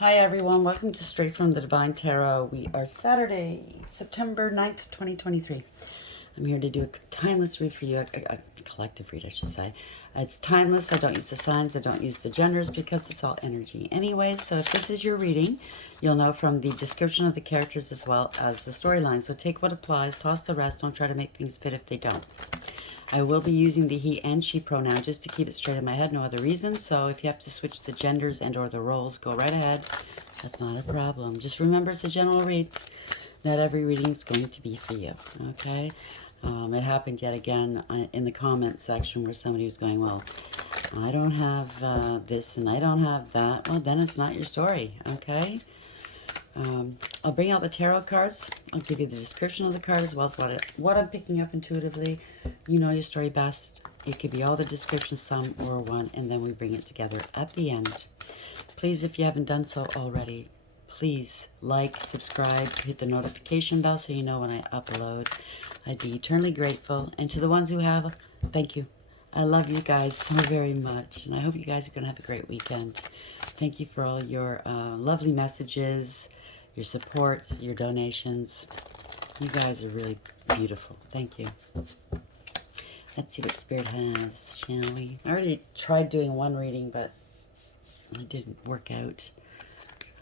Hi everyone, welcome to Straight from the Divine Tarot. We are Saturday, September 9th, 2023. I'm here to do a timeless read for you, a collective read I should say. It's timeless, I don't use the signs, I don't use the genders because it's all energy anyways. So if this is your reading, you'll know from the description of the characters as well as the storyline. So take what applies, toss the rest, don't try to make things fit if they don't. I will be using the he and she pronoun just to keep it straight in my head, no other reason. So if you have to switch the genders and or the roles, go right ahead. That's not a problem. Just remember it's a general read. Not every reading is going to be for you, okay? It happened yet again in the comment section where somebody was going, well, I don't have this and I don't have that. Well, then it's not your story, okay? I'll bring out the tarot cards. I'll give you the description of the card as well as what I'm picking up intuitively. You know your story best. It could be all the descriptions, some or one, and then we bring it together at the end. Please, if you haven't done so already, please like, subscribe, hit the notification bell so you know when I upload. I'd be eternally grateful. And to the ones who have, thank you. I love you guys so very much, and I hope you guys are going to have a great weekend. Thank you for all your lovely messages, your support, your donations. You guys are really beautiful. Thank you. Let's see what Spirit has, shall we? I already tried doing one reading, but it didn't work out.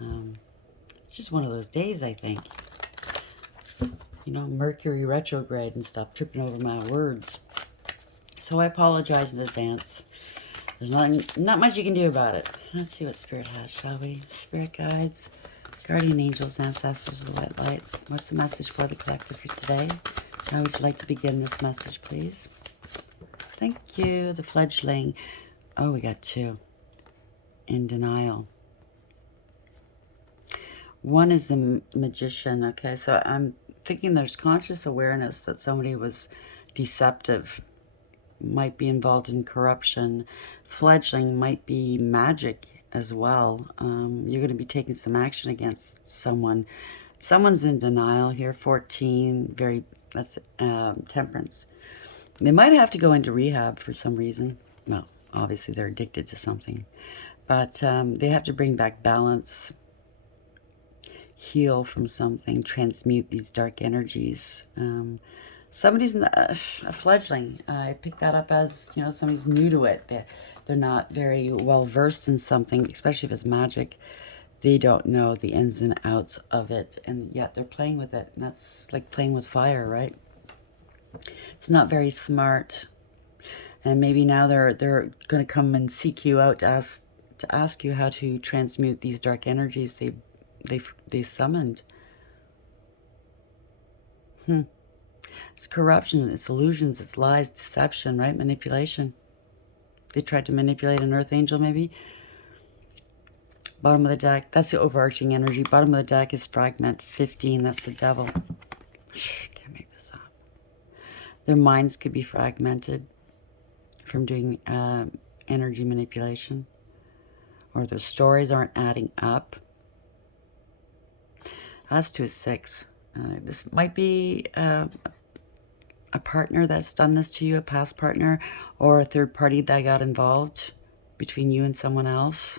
It's just one of those days, I think. You know, Mercury retrograde and stuff, tripping over my words. So I apologize in advance. There's not much you can do about it. Let's see what Spirit has, shall we? Spirit guides, guardian angels, ancestors of the white light. What's the message for the collective for today? How would you like to begin this message, please? Thank you. The fledgling. Oh, we got two. In denial. One is the magician. Okay, so I'm thinking there's conscious awareness that somebody was deceptive, might be involved in corruption. Fledgling might be magic as well. You're going to be taking some action against someone. Someone's in denial here. 14, that's temperance. They might have to go into rehab for some reason. Well, obviously they're addicted to something. But they have to bring back balance, heal from something, transmute these dark energies. Somebody's a fledgling. I picked that up as, you know, somebody's new to it. They're not very well versed in something, especially if it's magic. They don't know the ins and outs of it, and yet they're playing with it. And that's like playing with fire, right? It's not very smart. And maybe now they're going to come and seek you out to ask you how to transmute these dark energies they summoned. It's corruption, it's illusions, it's lies, deception, right? Manipulation. They tried to manipulate an earth angel, maybe. Bottom of the deck, that's the overarching energy. Bottom of the deck is fragment 15, that's the devil. Can't make this up. Their minds could be fragmented from doing energy manipulation. Or their stories aren't adding up. That's 2 of 6. This might be a partner that's done this to you, a past partner, or a third party that got involved between you and someone else.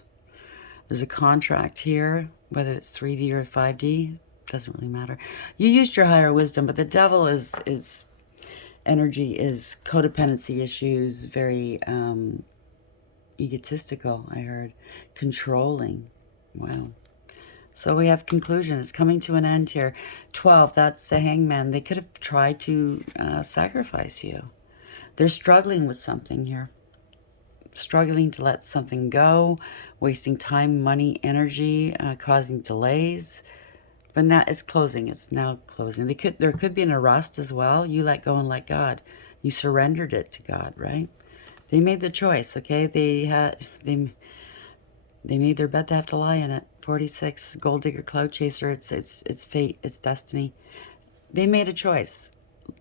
There's a contract here, whether it's 3D or 5D, doesn't really matter. You used your higher wisdom, but the devil is energy is codependency issues, very egotistical, I heard, controlling. Wow. So we have conclusion. It's coming to an end here. 12, that's the hangman. They could have tried to sacrifice you. They're struggling with something here. Struggling to let something go, wasting time, money, energy, causing delays. But now it's closing. It's now closing. There could be an arrest as well. You let go and let God. You surrendered it to God, right? They made the choice, okay? They made their bed, they have to lie in it. 46, gold digger, cloud chaser, it's fate, it's destiny. They made a choice,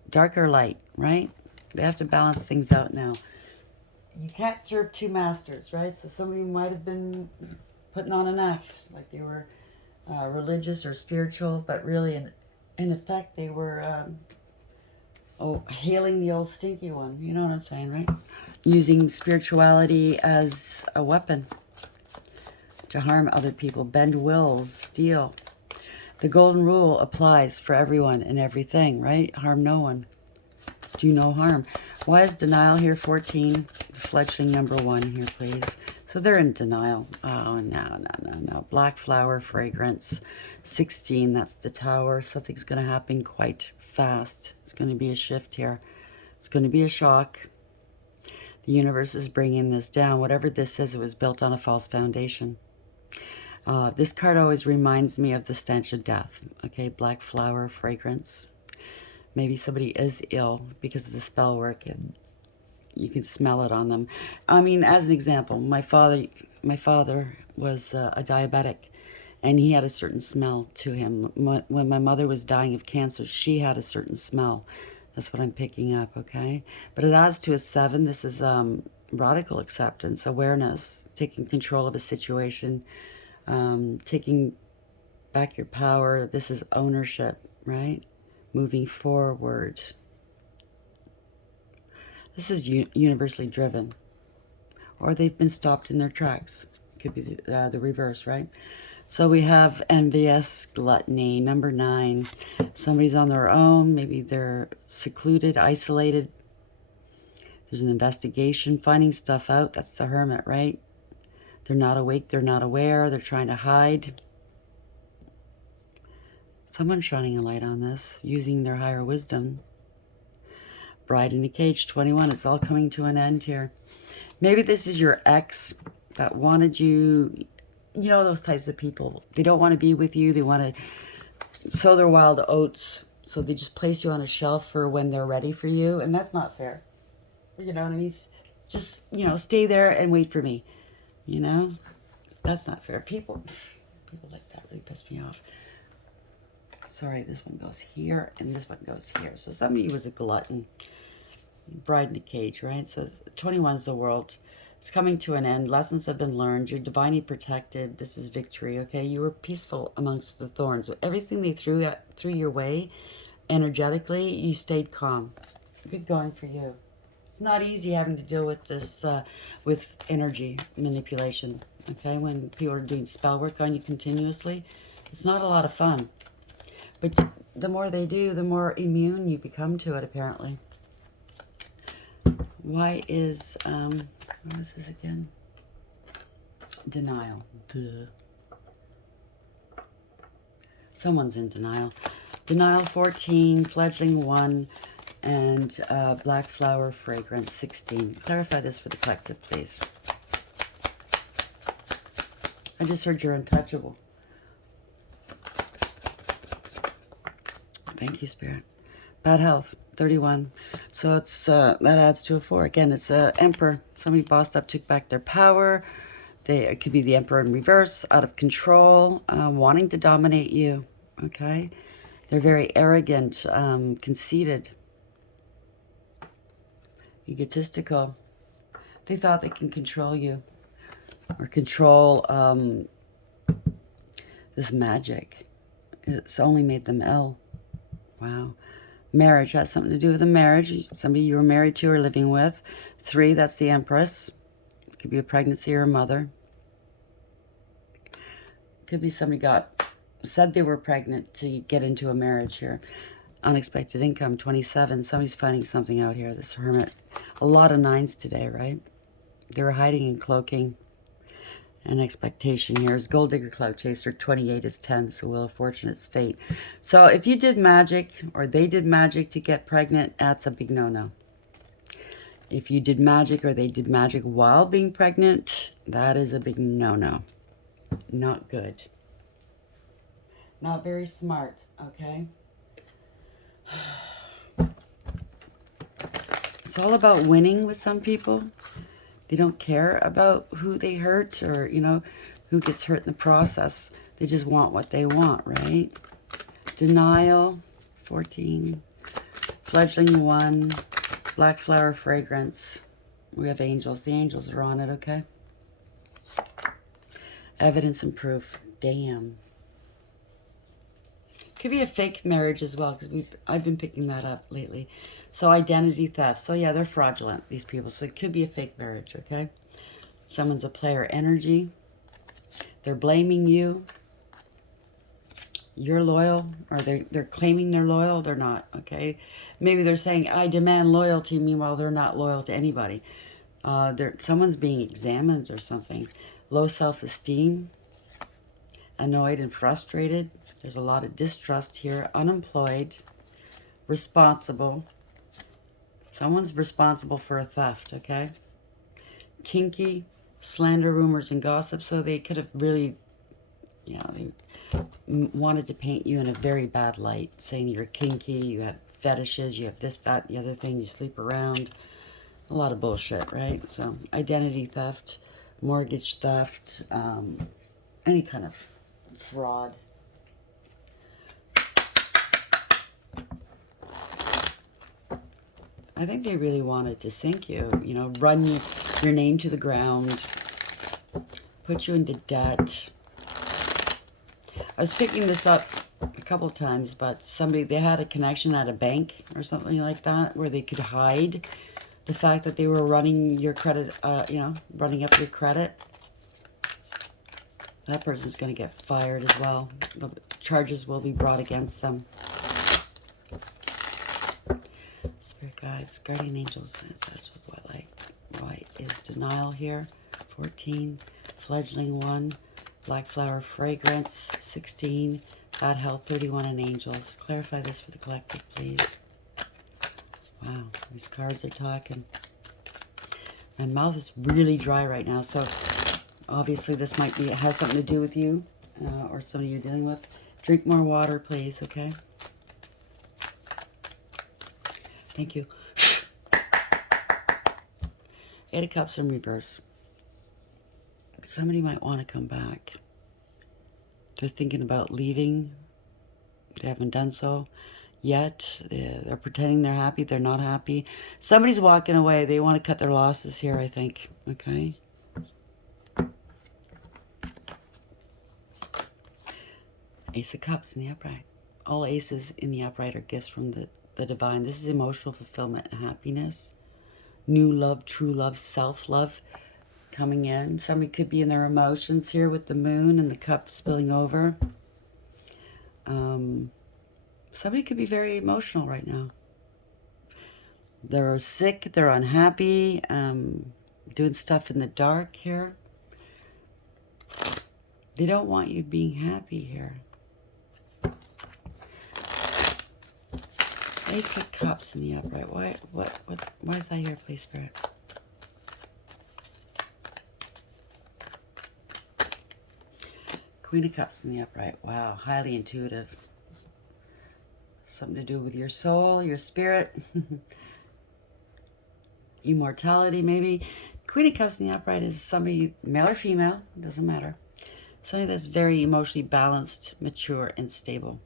dark or light, right? They have to balance things out now. You can't serve two masters, right? So somebody might have been putting on an act, like they were religious or spiritual, but really, in effect, they were hailing the old stinky one. You know what I'm saying, right? Using spirituality as a weapon. to harm other people, bend wills, steal. The golden rule applies for everyone and everything, right? Harm no one. Do no harm. Why is denial here? 14. Fledgling number 1 here, please. So they're in denial. Oh, no. Black flower fragrance. 16. That's the tower. Something's going to happen quite fast. It's going to be a shift here. It's going to be a shock. The universe is bringing this down. Whatever this is, it was built on a false foundation. This card always reminds me of the stench of death. Okay, black flower fragrance. Maybe somebody is ill because of the spell work, and you can smell it on them. I mean, as an example, my father was a diabetic, and he had a certain smell to him. When my mother was dying of cancer, she had a certain smell. That's what I'm picking up, okay? But it adds to a 7. This is radical acceptance, awareness, taking control of a situation, taking back your power. This is ownership, right? Moving forward. This is universally driven. Or they've been stopped in their tracks. Could be the reverse, right? So we have envious, gluttony, number 9. Somebody's on their own. Maybe they're secluded, isolated. There's an investigation, finding stuff out. That's the hermit, right? They're not awake. They're not aware. They're trying to hide. Someone's shining a light on this, using their higher wisdom. Bride in a cage, 21. It's all coming to an end here. Maybe this is your ex that wanted you. You know those types of people. They don't want to be with you. They want to sow their wild oats. So they just place you on a shelf for when they're ready for you. And that's not fair. You know what I mean? Just, stay there and wait for me. That's not fair. People like that really piss me off. Sorry, this one goes here and this one goes here. So somebody was a glutton. Bride in a cage, right? So 21 is the world. It's coming to an end. Lessons have been learned. You're divinely protected. This is victory, okay? You were peaceful amongst the thorns. Everything they threw your way, energetically, you stayed calm. Good going for you. It's not easy having to deal with this, with energy manipulation, okay? When people are doing spell work on you continuously, it's not a lot of fun. But the more they do, the more immune you become to it, apparently. Why is, what is this again? Denial. Duh. Someone's in denial. Denial 14, fledgling 1, and black flower fragrance 16. Clarify this for the collective, please. I just heard you're untouchable. Thank you, Spirit. Bad health, 31. So it's that adds to a 4. Again, it's an emperor. Somebody bossed up, took back their power. It could be the emperor in reverse, out of control, wanting to dominate you. Okay? They're very arrogant, conceited, egotistical. They thought they can control you or control this magic. It's only made them ill. Wow. Marriage has something to do with a marriage. Somebody you were married to or living with. 3, that's the Empress. Could be a pregnancy or a mother. Could be somebody said they were pregnant to get into a marriage here. Unexpected income, 27. Somebody's finding something out here, this hermit. A lot of 9s today, right? They were hiding and cloaking. An expectation here is Gold Digger, Cloud Chaser. 28 is 10, so Wheel of Fortune, it's fate. So if you did magic, or they did magic to get pregnant, that's a big no-no. If you did magic, or they did magic while being pregnant, that is a big no-no. Not good. Not very smart, okay? It's all about winning with some people. They don't care about who they hurt or, who gets hurt in the process. They just want what they want, right? Denial, 14. Fledgling 1. Black flower fragrance. We have angels. The angels are on it, okay? Evidence and proof. Damn. Could be a fake marriage as well, because I've been picking that up lately. So identity theft. So yeah, they're fraudulent, these people. So it could be a fake marriage, okay? Someone's a player energy. They're blaming you. You're loyal, or they're claiming they're loyal. They're not, okay? Maybe they're saying, I demand loyalty, meanwhile they're not loyal to anybody. Someone's being examined or something. Low self-esteem, annoyed and frustrated. There's a lot of distrust here. Unemployed, responsible. Someone's responsible for a theft, okay? Kinky, slander, rumors, and gossip. So they could have really, they wanted to paint you in a very bad light, saying you're kinky, you have fetishes, you have this, that, the other thing, you sleep around. A lot of bullshit, right? So identity theft, mortgage theft, any kind of fraud. I think they really wanted to sink you, run your name to the ground, put you into debt. I was picking this up a couple of times, but they had a connection at a bank or something like that where they could hide the fact that they were running your credit, running up your credit. That person's going to get fired as well. The charges will be brought against them. Spirit guides, guardian angels, ancestors, why is denial here? 14, fledgling 1, black flower fragrance 16, bad health 31, and angels. Clarify this for the collective, please. Wow, these cards are talking. My mouth is really dry right now, so obviously this has something to do with you or somebody you're dealing with. Drink more water, please, okay? Thank you. 8 of Cups in reverse. Somebody might want to come back. They're thinking about leaving. They haven't done so yet. They're pretending they're happy. They're not happy. Somebody's walking away. They want to cut their losses here, I think. Okay? Ace of Cups in the upright. All aces in the upright are gifts from the divine. This is emotional fulfillment and happiness. New love, true love, self-love coming in. Somebody could be in their emotions here with the moon and the cup spilling over. Somebody could be very emotional right now. They're sick, they're unhappy, doing stuff in the dark here. They don't want you being happy here. Ace of Cups in the upright. Why is that here, please, Spirit? Queen of Cups in the upright. Wow, highly intuitive. Something to do with your soul, your spirit. Immortality, maybe. Queen of Cups in the upright is somebody, male or female, doesn't matter. Somebody that's very emotionally balanced, mature, and stable.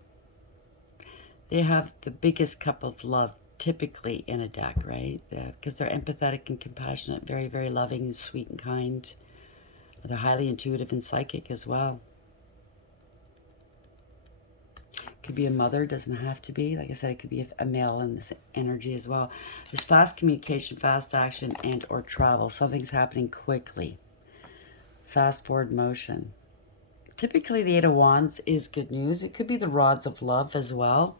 They have the biggest cup of love typically in a deck, right? Because they're empathetic and compassionate, very, very loving and sweet and kind. They're highly intuitive and psychic as well. Could be a mother, doesn't have to be. Like I said, it could be a male in this energy as well. There's fast communication, fast action, and or travel. Something's happening quickly. Fast forward motion. Typically, the 8 of Wands is good news. It could be the rods of love as well.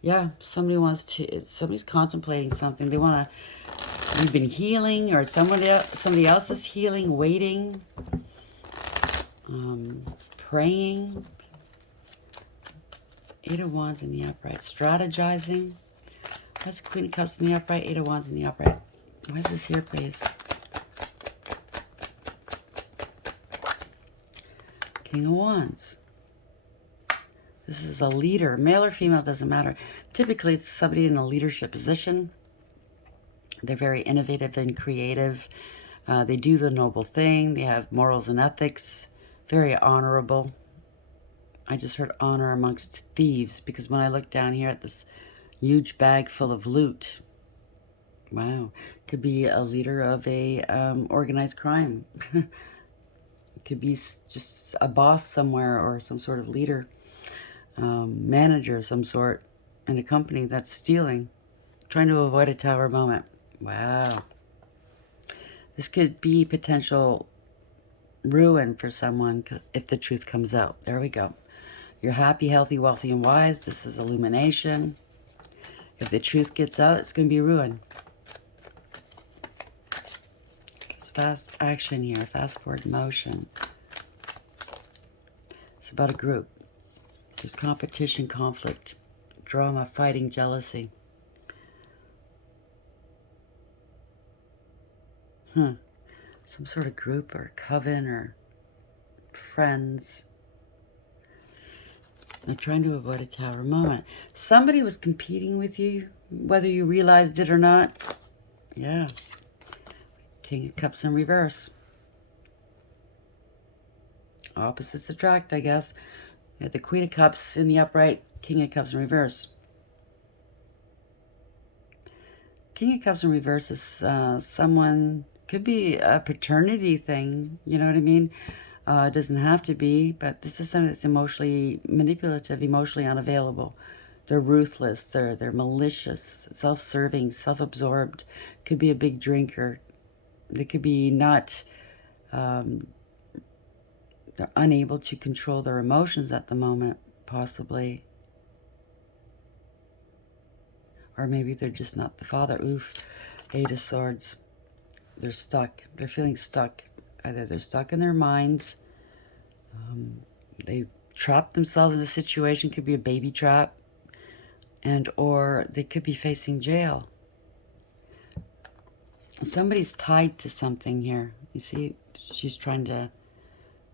Yeah, somebody's contemplating something. They want to, you've been healing, or somebody else is healing, waiting, praying. 8 of Wands in the upright. Strategizing. What's Queen of Cups in the upright? 8 of Wands in the upright. Why is this here, please? King of Wands. This is a leader. Male or female, doesn't matter. Typically, it's somebody in a leadership position. They're very innovative and creative. They do the noble thing. They have morals and ethics. Very honorable. I just heard honor amongst thieves, because when I look down here at this huge bag full of loot, wow, could be a leader of a organized crime. Could be just a boss somewhere, or some sort of leader, manager of some sort in a company that's stealing, trying to avoid a tower moment. Wow. This could be potential ruin for someone if the truth comes out. There we go. You're happy, healthy, wealthy, and wise. This is illumination. If the truth gets out, it's going to be ruin. It's fast action here, fast forward motion. It's about a group. There's competition, conflict, drama, fighting, jealousy. Some sort of group or coven or friends. They're trying to avoid a tower moment. Somebody was competing with you, whether you realized it or not. Yeah. King of Cups in reverse. Opposites attract, I guess. You have the Queen of Cups in the upright, King of Cups in reverse. King of Cups in reverse is someone, could be a paternity thing, you know what I mean? It doesn't have to be, but this is something that's emotionally manipulative, emotionally unavailable. They're ruthless, they're malicious, self-serving, self-absorbed. Could be a big drinker. They could be not, they're unable to control their emotions at the moment, possibly. Or maybe they're just not the father. Oof, Eight of Swords. They're stuck. They're feeling stuck. Either they're stuck in their minds. They trapped themselves in a situation. Could be a baby trap. And or they could be facing jail. Somebody's tied to something here. You see, she's trying to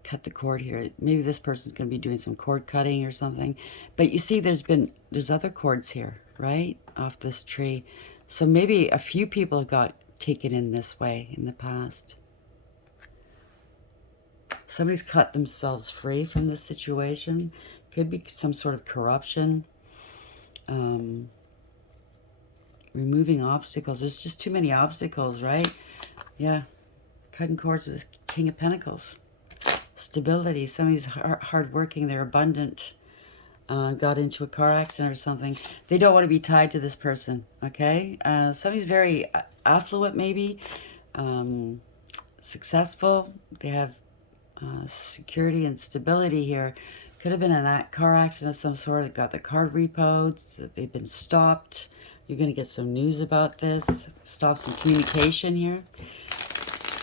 cut the cord here. Maybe this person's going to be doing some cord cutting or something. But you see, there's other cords here, right? Off this tree. So maybe a few people got taken in this way in the past. Somebody's cut themselves free from this situation. Could be some sort of corruption. Removing obstacles. There's just too many obstacles, right? Yeah. Cutting cords with this King of Pentacles. Stability. Somebody's hardworking. They're abundant. Got into a car accident or something. They don't want to be tied to this person, okay? Somebody's very affluent, maybe. Successful. They have security and stability here. Could have been a car accident of some sort. They got the car repoed. They've been stopped. You're going to get some news about this. Stop some communication here.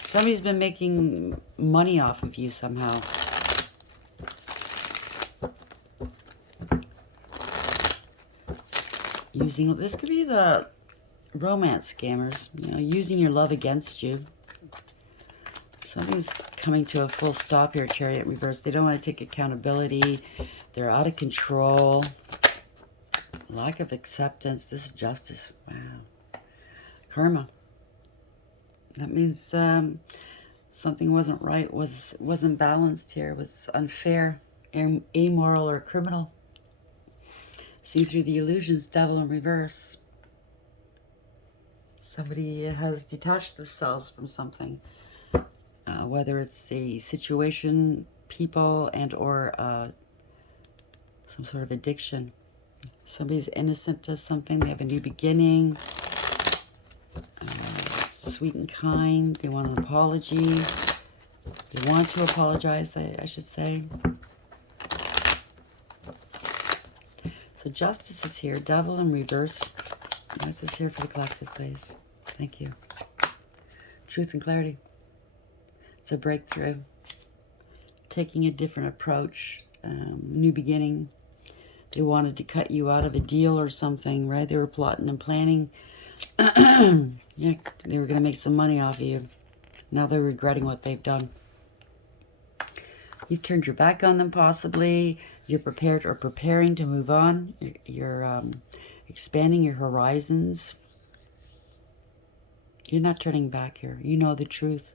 Somebody's been making money off of you somehow. Using, this could be the romance scammers, you know, using your love against you. Something's coming to a full stop here, Chariot reverse. They don't want to take accountability. They're out of control. Lack of acceptance. This is justice. Wow. Karma. That means something wasn't right, wasn't balanced here, was unfair, amoral, or criminal. See through the illusions, devil in reverse. Somebody has detached themselves from something. Whether it's a situation, people, and or some sort of addiction. Somebody's innocent of something. They have a new beginning. Sweet and kind. They want an apology. They want to apologize, I should say. So justice is here. Devil in reverse. This is here for the collective, please. Thank you. Truth and clarity. It's a breakthrough. Taking a different approach. New beginning. They wanted to cut you out of a deal or something, right? They were plotting and planning. Yeah, they were going to make some money off of you. Now they're regretting what they've done. You've turned your back on them, possibly. You're prepared or preparing to move on. You're expanding your horizons. You're not turning back here. You know the truth.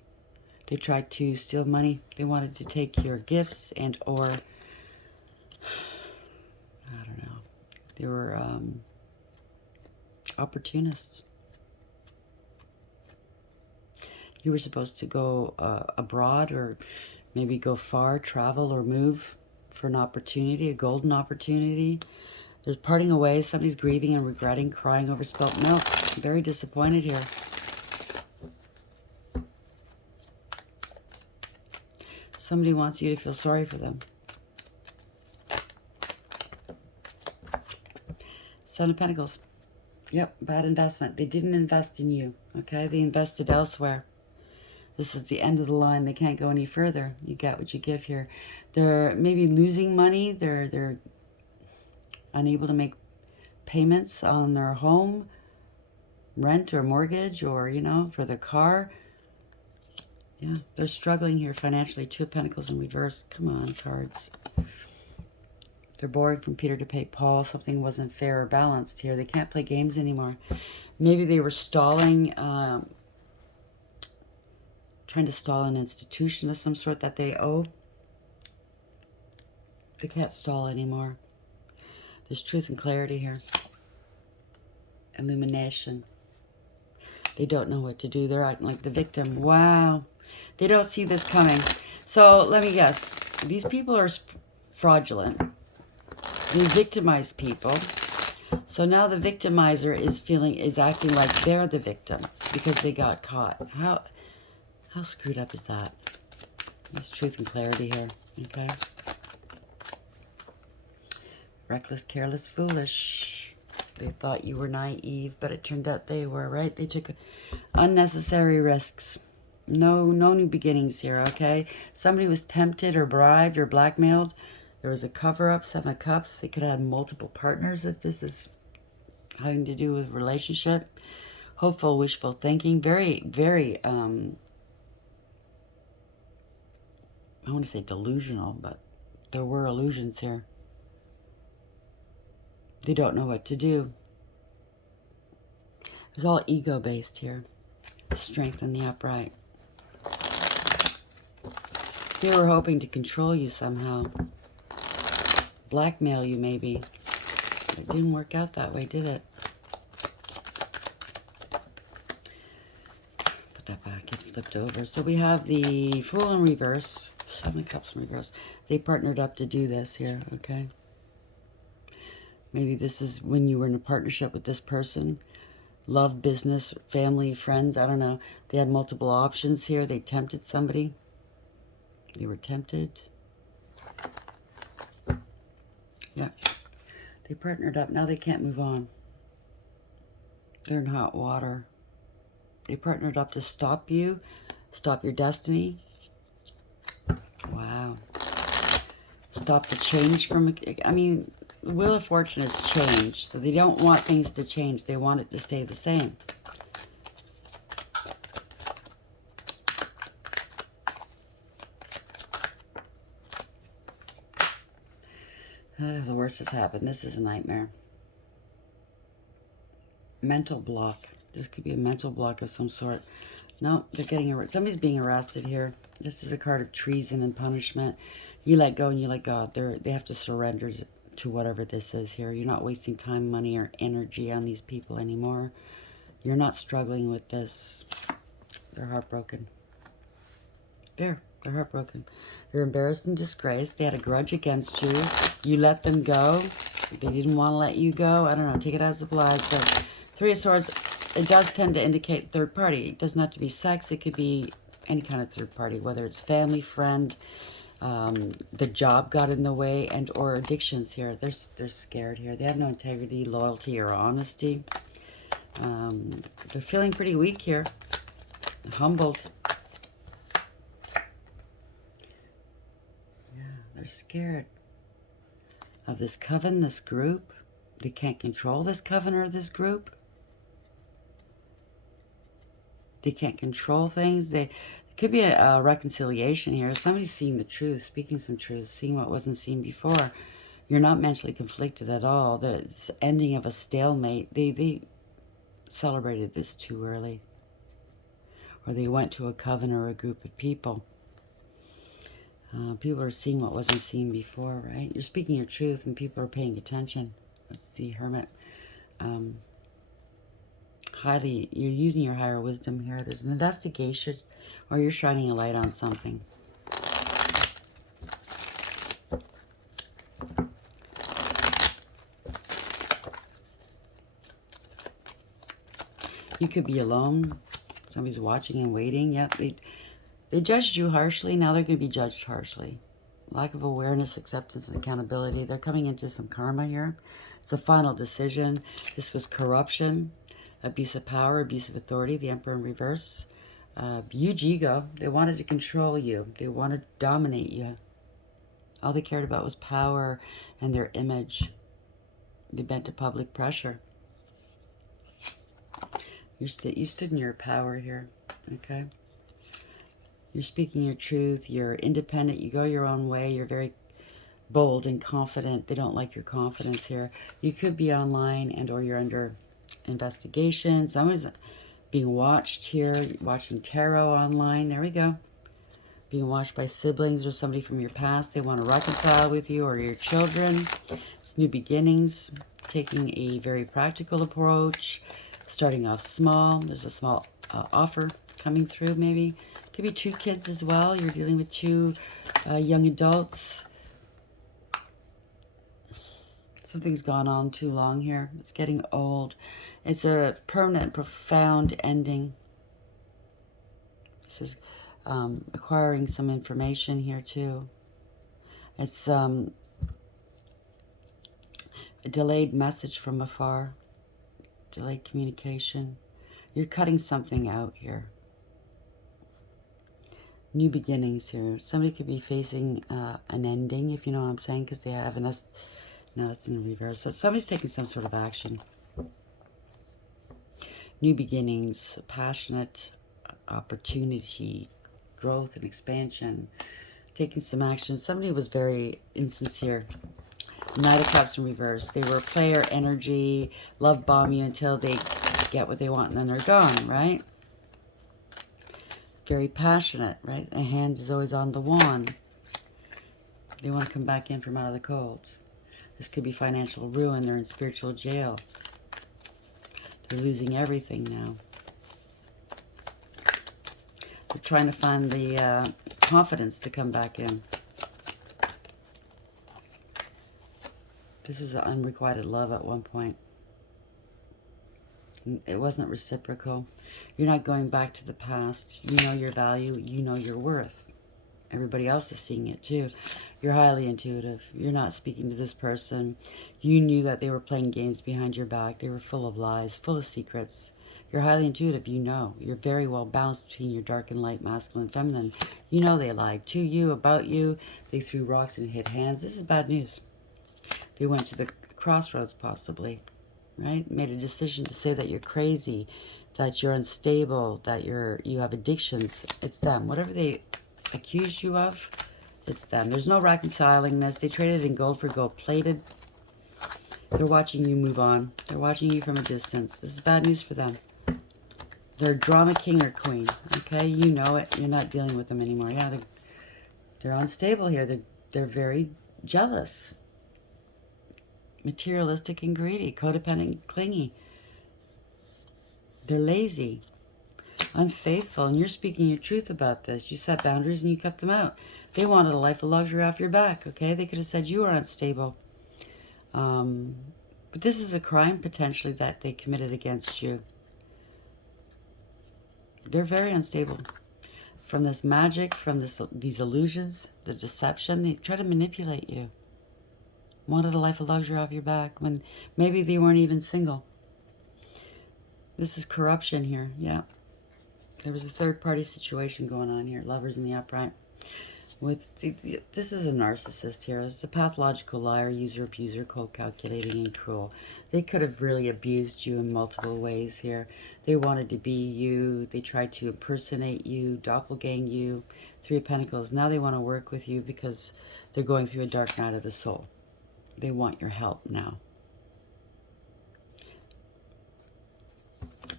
They tried to steal money. They wanted to take your gifts and or... I don't know. They were opportunists. You were supposed to go abroad or maybe go far, travel or move for an opportunity, a golden opportunity. There's parting away. Somebody's grieving and regretting, crying over spilt milk. I'm very disappointed here. Somebody wants you to feel sorry for them. Seven of Pentacles. Yep, bad investment. They didn't invest in you, okay? They invested elsewhere. This is the end of the line. They can't go any further. You get what you give here. They're maybe losing money. They're unable to make payments on their home, rent or mortgage, or, you know, for their car. Yeah, they're struggling here financially. Two of Pentacles in reverse. Come on, cards. They're borrowing from Peter to pay Paul. Something wasn't fair or balanced here. They can't play games anymore. Maybe they were stalling, trying to stall an institution of some sort that they owe. They can't stall anymore. There's truth and clarity here. Illumination. They don't know what to do. They're acting like the victim. Wow. They don't see this coming. So let me guess. These people are fraudulent. They victimize people. So now the victimizer is acting like they're the victim because they got caught. How screwed up is that? There's truth and clarity here. Okay. Reckless, careless, foolish. They thought you were naive, but it turned out they were, right? They took unnecessary risks. No new beginnings here, okay? Somebody was tempted or bribed or blackmailed. There was a cover-up, Seven of Cups. They could have had multiple partners if this is having to do with relationship. Hopeful, wishful thinking. Very, very, I want to say delusional, but there were illusions here. They don't know what to do. It's all ego-based here. Strengthen the upright. They were hoping to control you somehow. Blackmail you, maybe. It didn't work out that way, did it? Put that back. It flipped over. So we have the Fool in reverse. Seven of Cups in reverse. They partnered up to do this here, okay? Maybe this is when you were in a partnership with this person. Love, business, family, friends, I don't know. They had multiple options here. They tempted somebody. They were tempted. Yeah. They partnered up. Now they can't move on. They're in hot water. They partnered up to stop you. Stop your destiny. Wow. Stop the change from... I mean... The Wheel of Fortune has changed, so they don't want things to change. They want it to stay the same. The worst has happened. This is a nightmare. Mental block. This could be a mental block of some sort. No, they're getting arrested. Somebody's being arrested here. This is a card of treason and punishment. You let go and you let God. They have to surrender to whatever this is here. You're not wasting time, money, or energy on these people anymore. You're not struggling with this. They're heartbroken. They're heartbroken. They're embarrassed and disgraced. They had a grudge against you. You let them go. They didn't want to let you go. I don't know. Take it as a blight. But Three of Swords, it does tend to indicate third party. It doesn't have to be sex. It could be any kind of third party, whether it's family, friend, the job got in the way, and or addictions here. They're scared here. They have no integrity, loyalty, or honesty. They're feeling pretty weak here. Humbled. Yeah, they're scared of this coven, this group. They can't control this coven or this group. They can't control things. It could be a reconciliation here. Somebody's seeing the truth, speaking some truth, seeing what wasn't seen before. You're not mentally conflicted at all. The ending of a stalemate. They celebrated this too early. Or they went to a coven or a group of people. People are seeing what wasn't seen before, right? You're speaking your truth and people are paying attention. That's the Hermit. You're using your higher wisdom here. There's an investigation or you're shining a light on something. You could be alone. Somebody's watching and waiting. Yep, They judged you harshly. Now they're going to be judged harshly. Lack of awareness, acceptance, and accountability. They're coming into some karma here. It's a final decision. This was corruption, abuse of power, abuse of authority. The Emperor in reverse. Huge ego. They wanted to control you. They wanted to dominate you. All they cared about was power and their image. They bent to public pressure. You stood in your power here, okay? You're speaking your truth. You're independent. You go your own way. You're very bold and confident. They don't like your confidence here. You could be online and or you're under investigation. Someone's being watched here, watching tarot online. There we go. Being watched by siblings or somebody from your past. They want to reconcile with you or your children. It's new beginnings. Taking a very practical approach. Starting off small. There's a small offer coming through maybe. Could be 2 kids as well. You're dealing with 2 young adults. Something's gone on too long here. It's getting old. It's a permanent, profound ending. This is acquiring some information here too. It's a delayed message from afar. Delayed communication. You're cutting something out here. New beginnings here. Somebody could be facing an ending, if you know what I'm saying, because they have an S. No, that's in reverse. So somebody's taking some sort of action. New beginnings, passionate opportunity, growth and expansion. Taking some action. Somebody was very insincere. Knight of Cups in reverse. They were player energy, love bomb you until they get what they want and then they're gone, right? Very passionate, right? The hand is always on the wand. They want to come back in from out of the cold. This could be financial ruin. They're in spiritual jail. They're losing everything now. They're trying to find the confidence to come back in. This is unrequited love at one point. It wasn't reciprocal. You're not going back to the past. You know your value. You know your worth. Everybody else is seeing it too. You're highly intuitive. You're not speaking to this person. You knew that they were playing games behind your back. They were full of lies, full of secrets. You're highly intuitive. You know. You're very well balanced between your dark and light, masculine and feminine. You know they lied to you, about you. They threw rocks and hit hands. This is bad news. They went to the crossroads possibly, right? Made a decision to say that you're crazy, that you're unstable, that you have addictions. It's them. Whatever they accused you of, it's them. There's no reconciling this. They traded in gold for gold plated. They're watching you move on. They're watching you from a distance. This is bad news for them. They're drama king or queen, okay? You know it. You're not dealing with them anymore. Yeah, they're unstable here. They're very jealous. Materialistic and greedy, codependent, clingy. They're lazy, unfaithful, and you're speaking your truth about this. You set boundaries and you cut them out. They wanted a life of luxury off your back, okay? They could have said you were unstable. But this is a crime, potentially, that they committed against you. They're very unstable. From this magic, from these illusions, the deception, they try to manipulate you. Wanted a life of luxury off your back when maybe they weren't even single. This is corruption here, yeah. There was a third-party situation going on here. Lovers in the upright. This is a narcissist here. It's a pathological liar, user, abuser, cold, calculating, and cruel. They could have really abused you in multiple ways here. They wanted to be you. They tried to impersonate you, doppelgang you. 3 of Pentacles. Now they want to work with you because they're going through a dark night of the soul. They want your help now.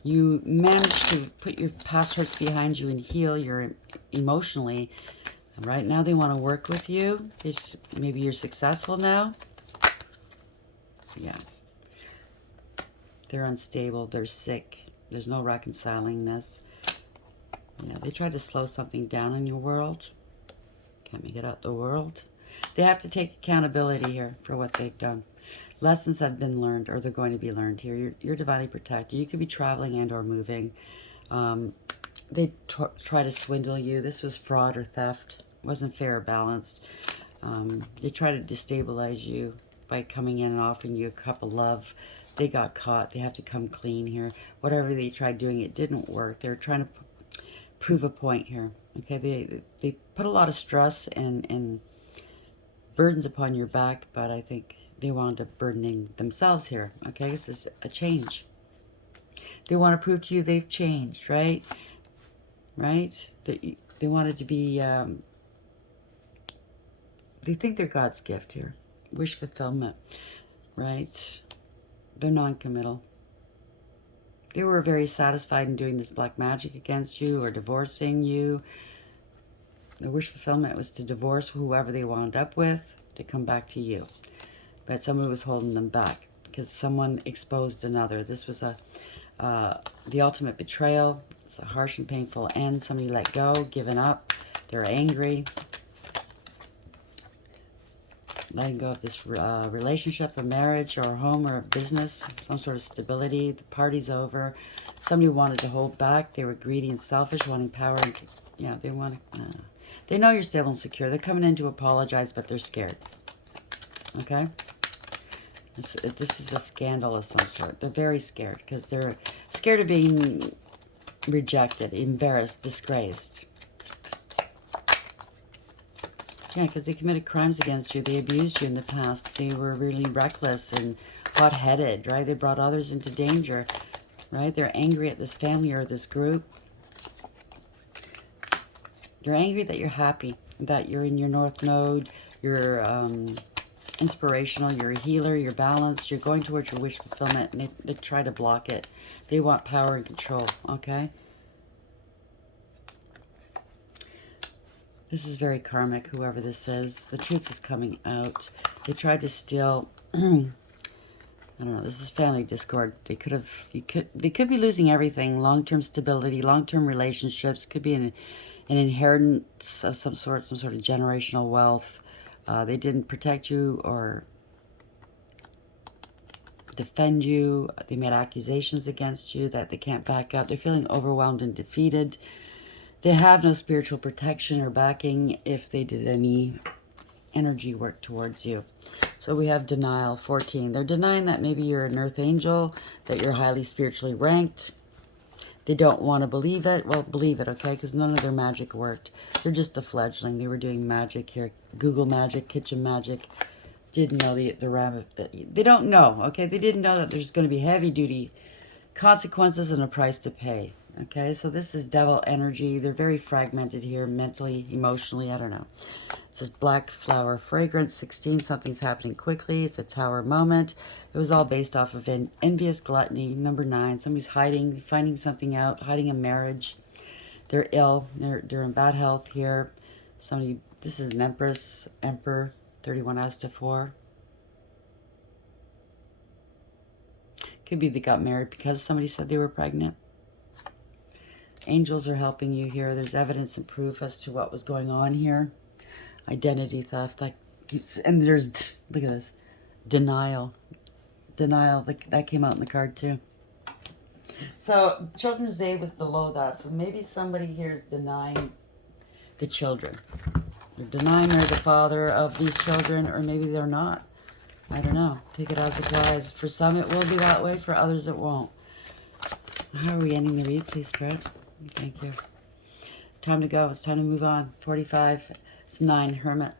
You managed to put your past hurts behind you and heal your emotionally. Right now they want to work with you. Maybe you're successful now. Yeah. They're unstable. They're sick. There's no reconciling this. Yeah, they tried to slow something down in your world. Can't make it out the world. They have to take accountability here for what they've done. Lessons have been learned, or they're going to be learned here. You're divinely protected. You could be traveling and or moving. They try to swindle you. This was fraud or theft. It wasn't fair or balanced. They try to destabilize you by coming in and offering you a cup of love. They got caught. They have to come clean here. Whatever they tried doing, it didn't work. They're trying to prove a point here. Okay, they put a lot of stress and burdens upon your back, but I think they wound up burdening themselves here. Okay, this is a change. They want to prove to you they've changed, right? Right? They wanted to be, they think they're God's gift here. Wish fulfillment, right? They're non-committal. They were very satisfied in doing this black magic against you or divorcing you. The wish fulfillment was to divorce whoever they wound up with to come back to you. But someone was holding them back because someone exposed another. This was the ultimate betrayal. It's a harsh and painful end. Somebody let go, given up. They're angry. Letting go of this relationship, a marriage, or a home, or a business, some sort of stability. The party's over. Somebody wanted to hold back. They were greedy and selfish, wanting power. And, you know, they want to. They know you're stable and secure. They're coming in to apologize, but they're scared. Okay? This is a scandal of some sort. They're very scared because they're scared of being rejected, embarrassed, disgraced. Yeah, because they committed crimes against you. They abused you in the past. They were really reckless and hot-headed, right? They brought others into danger, right? They're angry at this family or this group. They're angry that you're happy, that you're in your North Node, you're inspirational, you're a healer, you're balanced, you're going towards your wish fulfillment, and they try to block it. They want power and control, okay? This is very karmic, whoever this is. The truth is coming out. They tried to steal, I don't know, this is family discord. They could be losing everything. Long-term stability, long-term relationships, could be an inheritance of some sort of generational wealth. They didn't protect you or defend you. They made accusations against you that they can't back up. They're feeling overwhelmed and defeated. They have no spiritual protection or backing if they did any energy work towards you. So we have denial, 14. They're denying that maybe you're an earth angel, that you're highly spiritually ranked. They don't want to believe it. Well, believe it, okay? Because none of their magic worked. They're just a fledgling. They were doing magic here. Google magic, kitchen magic. Didn't know they don't know, okay? They didn't know that there's going to be heavy-duty consequences and a price to pay. Okay, so this is devil energy. They're very fragmented here, mentally, emotionally, I don't know. It says black flower fragrance, 16, something's happening quickly. It's a tower moment. It was all based off of envious gluttony. Number 9, somebody's hiding, finding something out, hiding a marriage. They're ill, they're in bad health here. Somebody, this is an empress, emperor, 31 as to 4. Could be they got married because somebody said they were pregnant. Angels are helping you here. There's evidence and proof as to what was going on here. Identity theft. And there's, look at this, denial. Denial, that came out in the card too. So, Children's Day was below that. So maybe somebody here is denying the children. They're denying they're the father of these children, or maybe they're not. I don't know. Take it as it applies. For some it will be that way, for others it won't. How are we ending the read, please, Fred? Thank you. Time to go. It's time to move on. 45. It's 9. Hermit.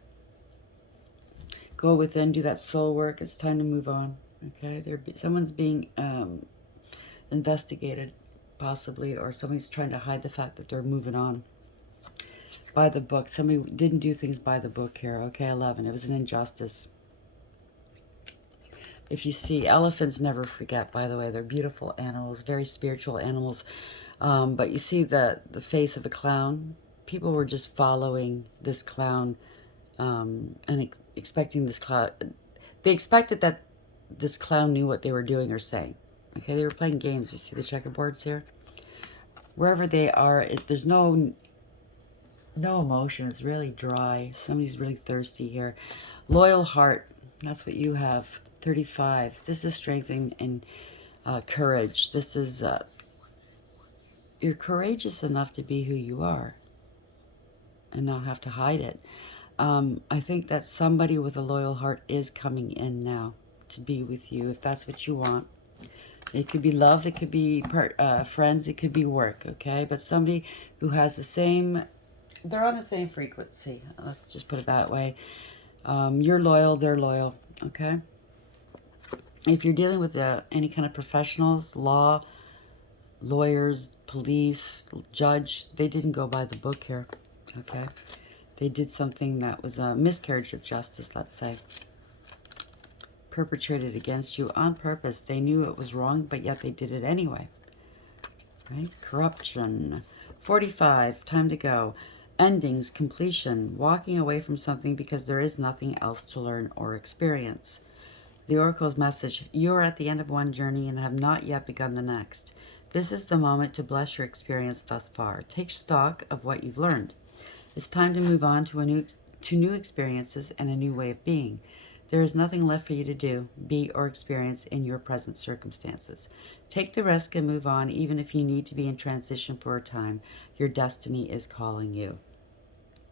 Go within. Do that soul work. It's time to move on. Okay? Someone's being investigated, possibly, or somebody's trying to hide the fact that they're moving on. By the book. Somebody didn't do things by the book here. Okay, 11. It was an injustice. If you see, elephants never forget, by the way. They're beautiful animals, very spiritual animals. But you see the face of a clown. People were just following this clown and expecting this clown. They expected that this clown knew what they were doing or saying. Okay, they were playing games. You see the checkerboards here? Wherever they are, there's no emotion. It's really dry. Somebody's really thirsty here. Loyal heart. That's what you have. 35. This is strength and courage. This is you're courageous enough to be who you are and not have to hide it. I think that somebody with a loyal heart is coming in now to be with you, if that's what you want. It could be love, it could be friends, it could be work, okay? But somebody who has the same, they're on the same frequency. Let's just put it that way. You're loyal, they're loyal, okay? If you're dealing with any kind of professionals, law, lawyers, police, judge, they didn't go by the book here, okay? They did something that was a miscarriage of justice, let's say. Perpetrated against you on purpose. They knew it was wrong, but yet they did it anyway. Right? Corruption. 45, time to go. Endings, completion, walking away from something because there is nothing else to learn or experience. The Oracle's message, you are at the end of one journey and have not yet begun the next. This is the moment to bless your experience thus far. Take stock of what you've learned. It's time to move on to new experiences and a new way of being. There is nothing left for you to do, be, or experience in your present circumstances. Take the risk and move on, even if you need to be in transition for a time. Your destiny is calling you.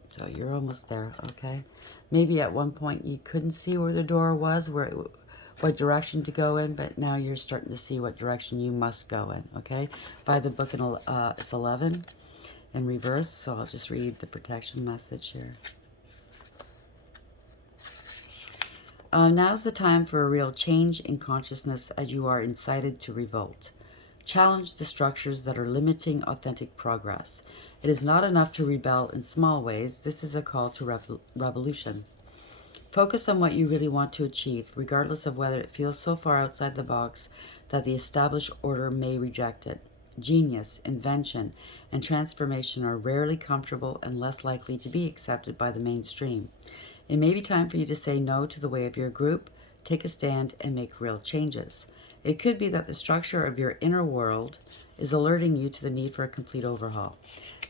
So you're almost there, okay? Maybe at one point you couldn't see where the door was, what direction to go in, but now you're starting to see what direction you must go in, okay? By the book, it's 11 in reverse, so I'll just read the protection message here. Now's the time for a real change in consciousness as you are incited to revolt. Challenge the structures that are limiting authentic progress. It is not enough to rebel in small ways. This is a call to revolution. Focus on what you really want to achieve, regardless of whether it feels so far outside the box that the established order may reject it. Genius, invention, and transformation are rarely comfortable and less likely to be accepted by the mainstream. It may be time for you to say no to the way of your group, take a stand, and make real changes. It could be that the structure of your inner world is alerting you to the need for a complete overhaul.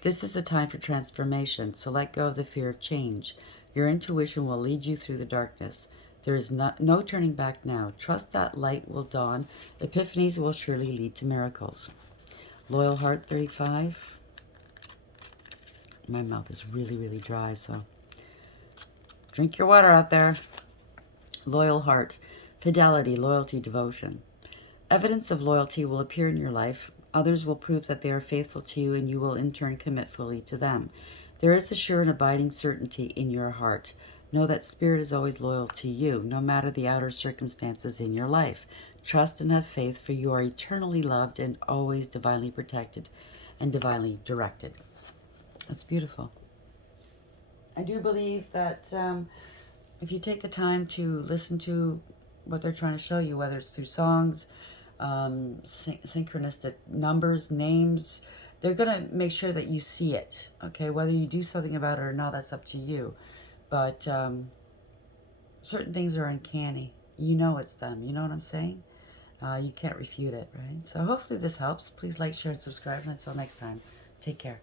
This is a time for transformation, so let go of the fear of change. Your intuition will lead you through the darkness. There is no turning back now. Trust that light will dawn. Epiphanies will surely lead to miracles. Loyal Heart 35. My mouth is really, really dry, so drink your water out there. Loyal Heart. Fidelity, loyalty, devotion. Evidence of loyalty will appear in your life. Others will prove that they are faithful to you, and you will in turn commit fully to them. There is a sure and abiding certainty in your heart. Know that Spirit is always loyal to you, no matter the outer circumstances in your life. Trust and have faith, for you are eternally loved and always divinely protected and divinely directed. That's beautiful. I do believe that if you take the time to listen to what they're trying to show you, whether it's through songs, synchronistic numbers, names, they're going to make sure that you see it, okay? Whether you do something about it or not, that's up to you. But certain things are uncanny. You know it's them. You know what I'm saying? You can't refute it, right? So hopefully this helps. Please like, share, and subscribe. And until next time, take care.